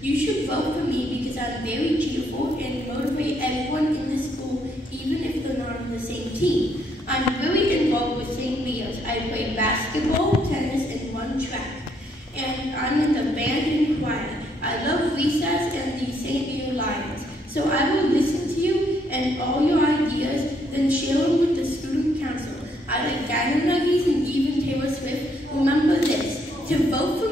You should vote for me because I'm very cheerful and motivate everyone in the school, even if they're not on the same team. I'm very involved with St. Leo's. I play basketball, tennis, and run track. And I'm in the band and choir. I love recess and the St. Leo Lions. So I will listen to you and all your ideas, then share them with the student council. I like Dino Nuggies and even Taylor Swift. Remember this, to vote for